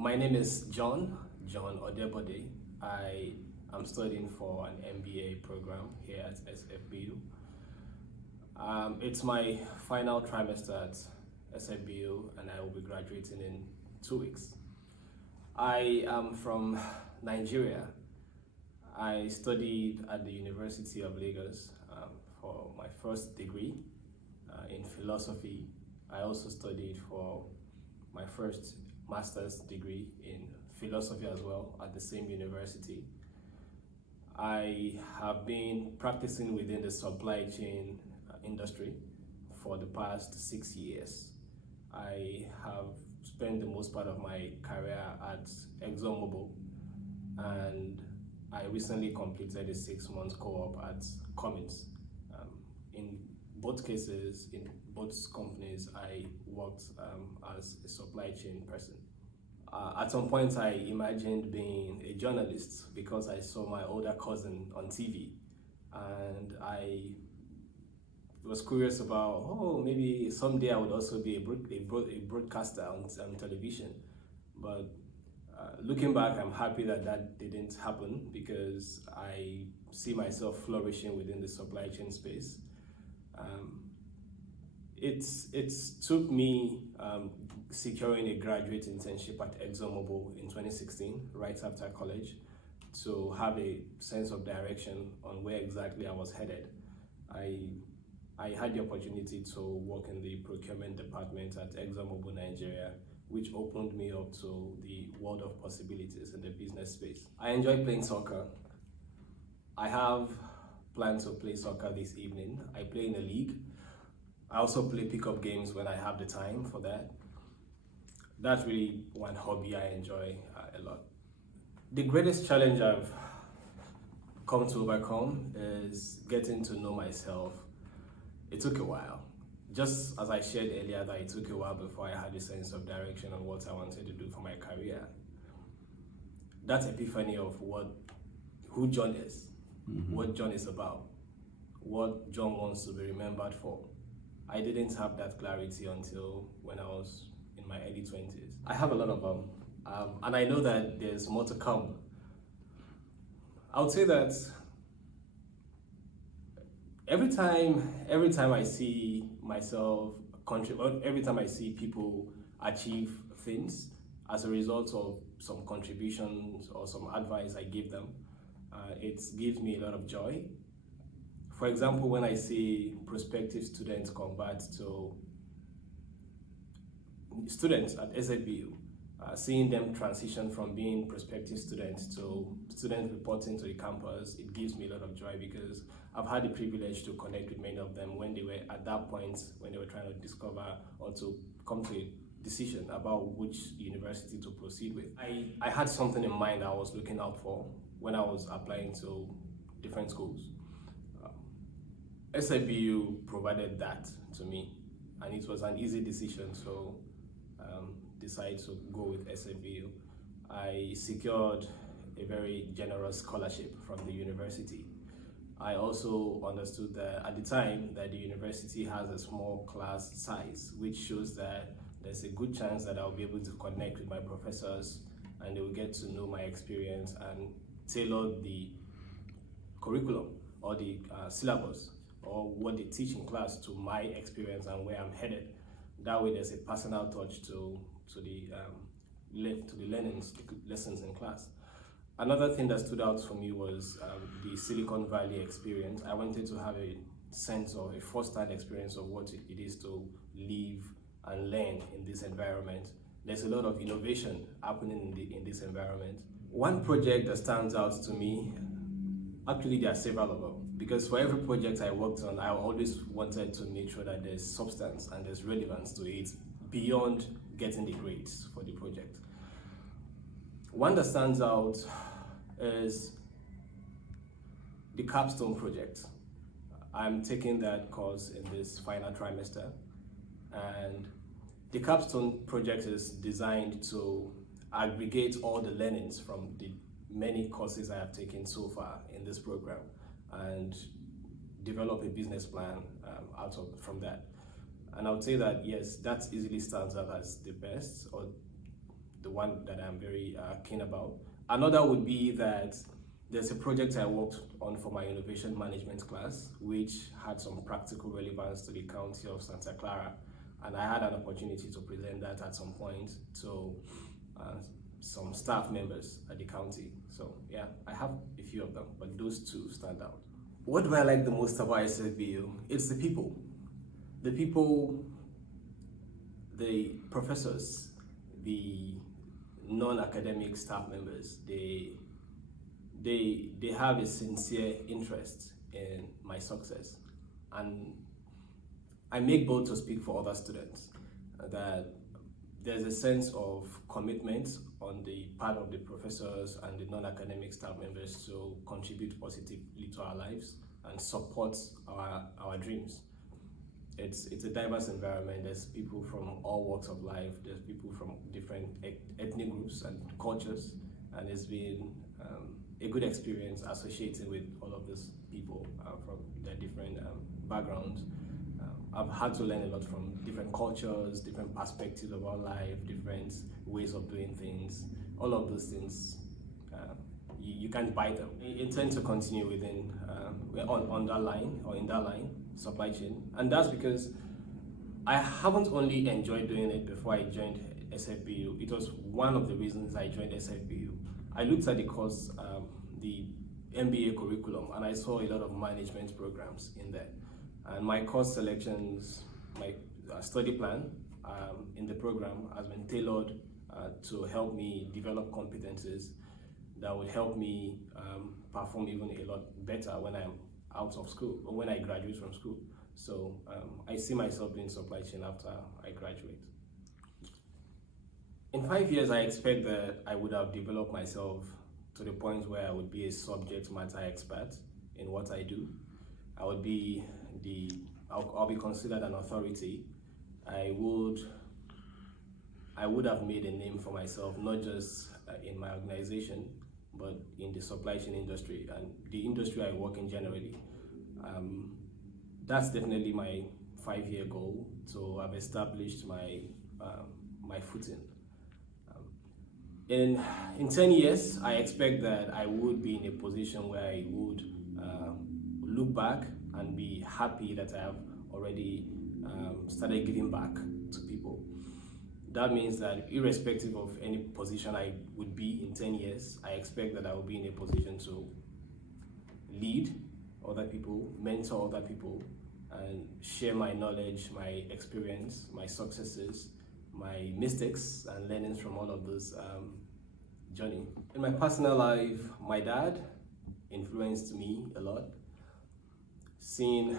My name is John Odebode. I am studying for an MBA program here at SFBU. It's my final trimester at SFBU and I will be graduating in 2 weeks. I am from Nigeria. I studied at the University of Lagos for my first degree in philosophy. I also studied for my first master's degree in philosophy as well at the same university. I have been practicing within the supply chain industry for the past 6 years. I have spent the most part of my career at ExxonMobil, and I recently completed a 6-month co-op at Cummins. In both cases, in both companies, I worked as a supply chain person. At some point, I imagined being a journalist because I saw my older cousin on TV, and I was curious about, maybe someday I would also be a broadcaster on television. But looking back, I'm happy that didn't happen because I see myself flourishing within the supply chain space. It took me securing a graduate internship at ExxonMobil in 2016, right after college, to have a sense of direction on where exactly I was headed. I had the opportunity to work in the procurement department at ExxonMobil Nigeria, which opened me up to the world of possibilities in the business space. I enjoy playing soccer. I have plans to play soccer this evening. I play in a league. I also play pickup games when I have the time for that. That's really one hobby I enjoy a lot. The greatest challenge I've come to overcome is getting to know myself. It took a while. Just as I shared earlier that it took a while before I had a sense of direction on what I wanted to do for my career. That epiphany of who John is, what John is about, what John wants to be remembered for. I didn't have that clarity until when I was in my early 20s. I have a lot of them, and I know that there's more to come. I would say that every time I see myself contribute, every time I see people achieve things as a result of some contributions or some advice I give them, it gives me a lot of joy. For example, when I see prospective students convert to students at SFBU, seeing them transition from being prospective students to students reporting to the campus, it gives me a lot of joy because I've had the privilege to connect with many of them when they were at that point, when they were trying to discover or to come to a decision about which university to proceed with. I had something in mind I was looking out for when I was applying to different schools. SFBU provided that to me, and it was an easy decision, so decided to go with SFBU. I secured a very generous scholarship from the university. I also understood that at the time that the university has a small class size, which shows that there's a good chance that I'll be able to connect with my professors and they will get to know my experience and tailor the curriculum or the syllabus or what they teach in class to my experience and where I'm headed. That way there's a personal touch to the lessons in class. Another thing that stood out for me was the Silicon Valley experience. I wanted to have a sense of a first-hand experience of what it is to live and learn in this environment. There's a lot of innovation happening in this environment. One project that stands out to me, actually there are several of them, because for every project I worked on, I always wanted to make sure that there's substance and there's relevance to it beyond getting the grades for the project. One that stands out is the capstone project. I'm taking that course in this final trimester, and the capstone project is designed to aggregate all the learnings from the many courses I have taken so far in this program and develop a business plan from that. And I would say that yes, that easily stands out as the best or the one that I'm very keen about. Another would be that there's a project I worked on for my innovation management class, which had some practical relevance to the county of Santa Clara. And I had an opportunity to present that at some point to some staff members at the county. So yeah, I have a few of them, but those two stand out. What do I like the most about SFBU? It's the people. The people, the professors, the non-academic staff members, they have a sincere interest in my success. And I make bold to speak for other students that there's a sense of commitment on the part of the professors and the non-academic staff members to contribute positively to our lives and support our dreams. It's a diverse environment. There's people from all walks of life. There's people from different ethnic groups and cultures, and it's been a good experience associating with all of these people from their different backgrounds. I've had to learn a lot from different cultures, different perspectives about life, different ways of doing things. All of those things, you can't buy them. I intend to continue within on that line or in that line, supply chain, and that's because I haven't only enjoyed doing it before I joined SFBU. It was one of the reasons I joined SFBU. I looked at the course, the MBA curriculum, and I saw a lot of management programs in there. And my course selections, my study plan in the program has been tailored to help me develop competencies that would help me perform even a lot better when I'm out of school or when I graduate from school. So I see myself doing supply chain after I graduate. In 5 years, I expect that I would have developed myself to the point where I would be a subject matter expert in what I do. I would be I'll be considered an authority. I would have made a name for myself, not just in my organization, but in the supply chain industry and the industry I work in generally. That's definitely my 5-year goal, to have established my footing. In 10 years, I expect that I would be in a position where I would look back and be happy that I have already started giving back to people. That means that irrespective of any position I would be in 10 years, I expect that I will be in a position to lead other people, mentor other people, and share my knowledge, my experience, my successes, my mistakes, and learnings from all of those journey. In my personal life, my dad influenced me a lot. Seeing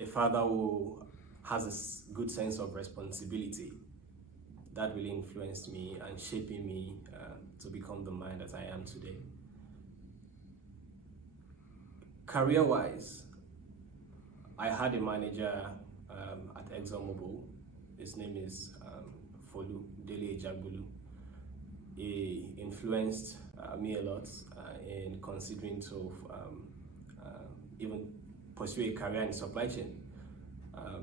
a father who has a good sense of responsibility, that really influenced me and shaping me to become the man that I am today. Career-wise, I had a manager at ExxonMobil. His name is Folu Dele Ejagbulu. He influenced me a lot in considering to even pursue a career in supply chain.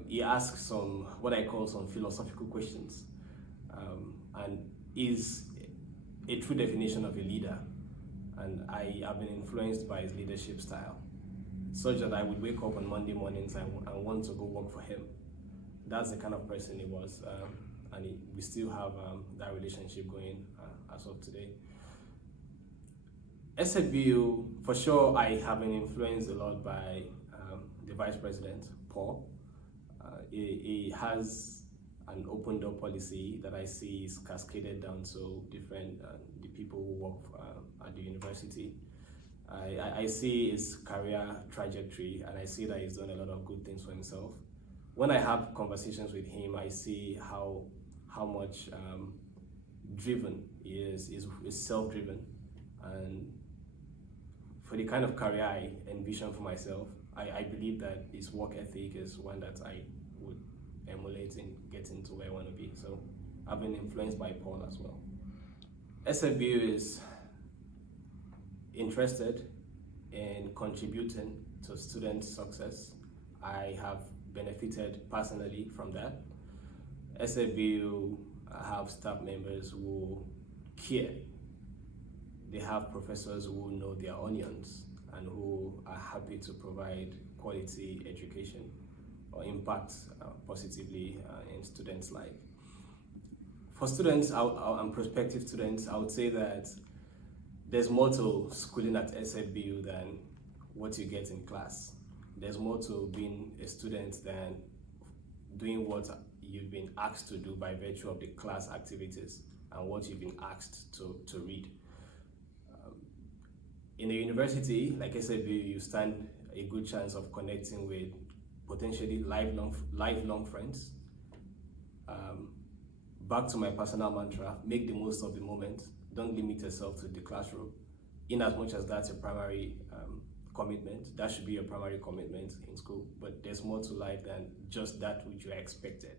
He asked some, what I call some philosophical questions, and is a true definition of a leader. And I have been influenced by his leadership style, such that I would wake up on Monday mornings and want to go work for him. That's the kind of person he was, and we still have that relationship going as of today. SFBU, for sure, I have been influenced a lot by the Vice President, Paul. He has an open door policy that I see is cascaded down to different the people who work at the university. I see his career trajectory, and I see that he's done a lot of good things for himself. When I have conversations with him, I see how much driven he is. He's self-driven, and for the kind of career I envision for myself, I believe that his work ethic is one that I would emulate in getting to where I want to be. So I've been influenced by Paul as well. SFBU is interested in contributing to student success. I have benefited personally from that. SFBU have staff members who care. They have professors who know their onions and who are happy to provide quality education or impact positively in students' life. For students and prospective students, I would say that there's more to schooling at SFBU than what you get in class. There's more to being a student than doing what you've been asked to do by virtue of the class activities and what you've been asked to read. In a university like SFBU, you stand a good chance of connecting with potentially lifelong friends. Back to my personal mantra, make the most of the moment. Don't limit yourself to the classroom. In as much as that's your primary commitment, that should be your primary commitment in school, but there's more to life than just that which you are expected.